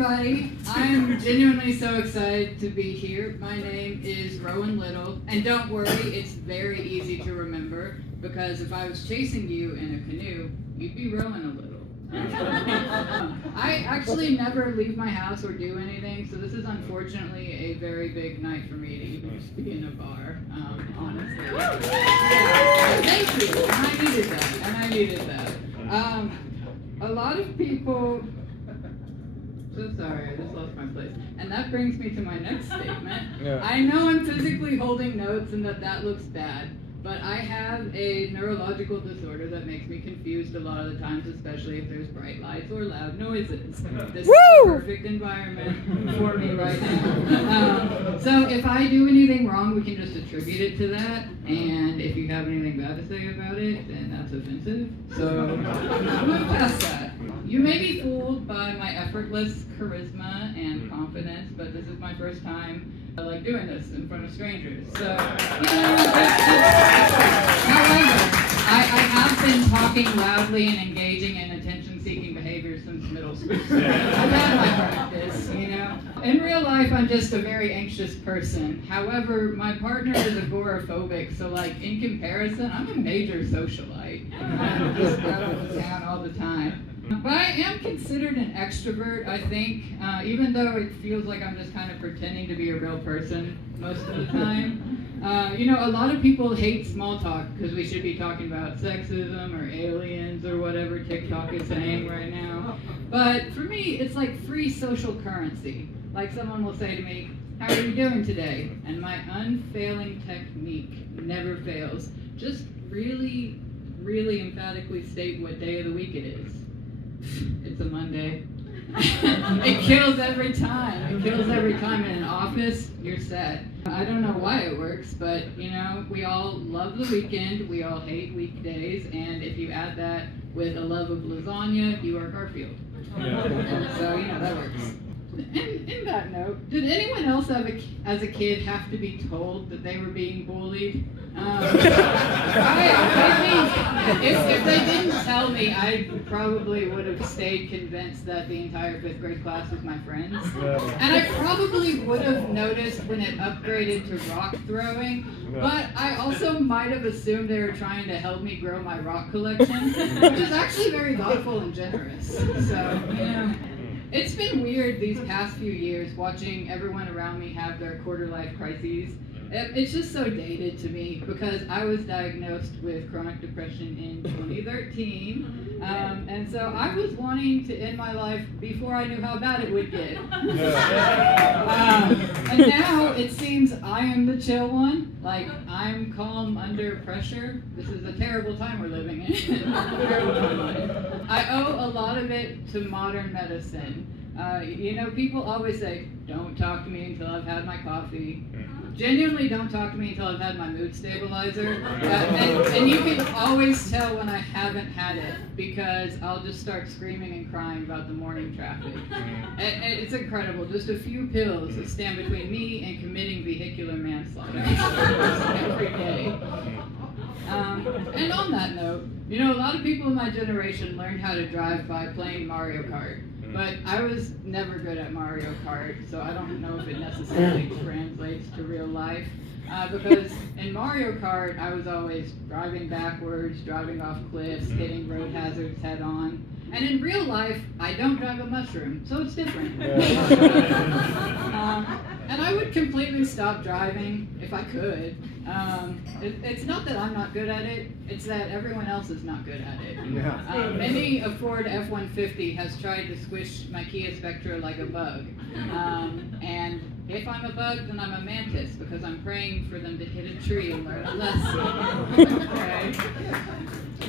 everybody. I'm genuinely so excited to be here. My name is Rowan Little, and don't worry, it's very easy to remember, because if I was chasing you in a canoe, you'd be rowing a little. I actually never leave my house or do anything, so this is unfortunately a very big night for me to even just be in a bar, honestly. Thank you, and I needed that. A lot of people, so sorry, I just lost my place. And that brings me to my next statement. Yeah. I know I'm physically holding notes and that looks bad, but I have a neurological disorder that makes me confused a lot of the times, especially if there's bright lights or loud noises. This is the perfect environment for me right now. So if I do anything wrong, we can just attribute it to that. And if you have anything bad to say about it, then that's offensive. So I'm going to pass that. You may be fooled by my effortless charisma and confidence, but this is my first time doing this in front of strangers. So, however, I have been talking loudly and engaging in attention-seeking behavior since middle school. I've had my practice, In real life, I'm just a very anxious person. However, my partner is agoraphobic, so in comparison, I'm a major socialite. I'm just out of the town all the time. But I am considered an extrovert, I think, even though it feels like I'm just kind of pretending to be a real person most of the time. A lot of people hate small talk because we should be talking about sexism or aliens or whatever TikTok is saying right now. But for me, it's like free social currency. Like someone will say to me, "How are you doing today?" And my unfailing technique never fails. Just really, really emphatically state what day of the week it is. It's a Monday. It kills every time. It kills every time. In an office, you're set. I don't know why it works, but we all love the weekend, we all hate weekdays, and if you add that with a love of lasagna, you are Garfield. Yeah. So, that works. In that note, did anyone else as a kid have to be told that they were being bullied? I think if they didn't tell me, I probably would have stayed convinced that the entire 5th grade class was my friends. And I probably would have noticed when it upgraded to rock throwing, but I also might have assumed they were trying to help me grow my rock collection, which is actually very thoughtful and generous. So, it's been weird these past few years watching everyone around me have their quarter-life crises. It's just so dated to me because I was diagnosed with chronic depression in 2013, and so I was wanting to end my life before I knew how bad it would get. And now it seems I am the chill one, I'm calm under pressure. This is a terrible time we're living in. Terrible timeline. I owe a lot of it to modern medicine. People always say, "Don't talk to me until I've had my coffee." Genuinely, don't talk to me until I've had my mood stabilizer. And you can always tell when I haven't had it because I'll just start screaming and crying about the morning traffic. And it's incredible. Just a few pills that stand between me and committing vehicular manslaughter every day. And on that note, a lot of people in my generation learned how to drive by playing Mario Kart. But I was never good at Mario Kart, so I don't know if it necessarily translates to real life. Because in Mario Kart, I was always driving backwards, driving off cliffs, hitting road hazards head on. And in real life, I don't drive a mushroom, so it's different. And I would completely stop driving if I could. It's not that I'm not good at it, it's that everyone else is not good at it. Yeah. Maybe a Ford F-150 has tried to squish my Kia Spectra like a bug. And if I'm a bug, then I'm a mantis, because I'm praying for them to hit a tree and learn a lesson. Okay.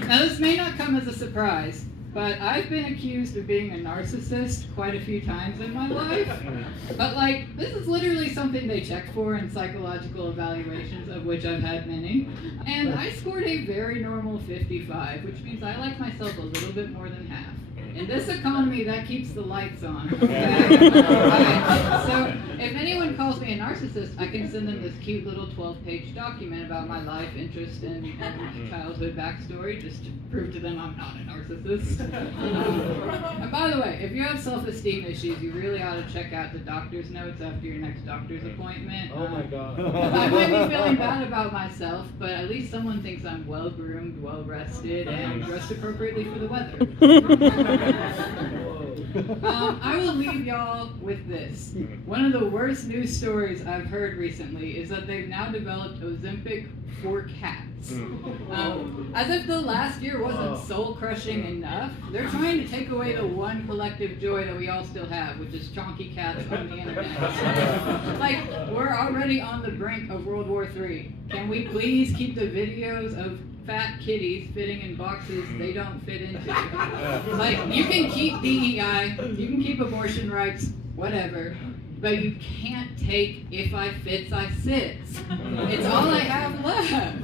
Now this may not come as a surprise, but I've been accused of being a narcissist quite a few times in my life. But this is literally something they check for in psychological evaluations, of which I've had many. And I scored a very normal 55, which means I like myself a little bit more than half. In this economy, that keeps the lights on. Okay? Right. So if anyone calls me a narcissist, I can send them this cute little 12-page document about my life, interest, and childhood backstory, just to prove to them I'm not a narcissist. And by the way, if you have self-esteem issues, you really ought to check out the doctor's notes after your next doctor's appointment. Oh my God. I might be feeling bad about myself, but at least someone thinks I'm well-groomed, well-rested, and dressed appropriately for the weather. I will leave y'all with this. One of the worst news stories I've heard recently is that they've now developed Ozempic for cats. As if the last year wasn't soul-crushing enough, they're trying to take away the one collective joy that we all still have, which is chonky cats on the internet. Like, we're already on the brink of World War III. Can we please keep the videos of fat kitties fitting in boxes they don't fit into? Like, you can keep DEI, you can keep abortion rights, whatever, but you can't take if I fits, I sits. It's all I have left.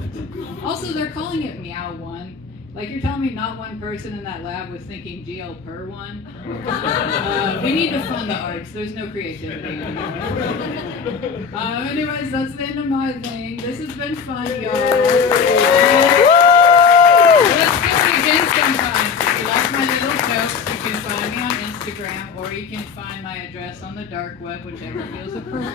Also, they're calling it Meow One. Like, you're telling me not one person in that lab was thinking GL per one? We need to fund the arts. There's no creativity anymore. Anyways, that's the end of my thing. This has been fun, y'all. Let's do it again sometime. If you like my little jokes, you can find me on Instagram, or you can find my address on the dark web, whichever feels appropriate.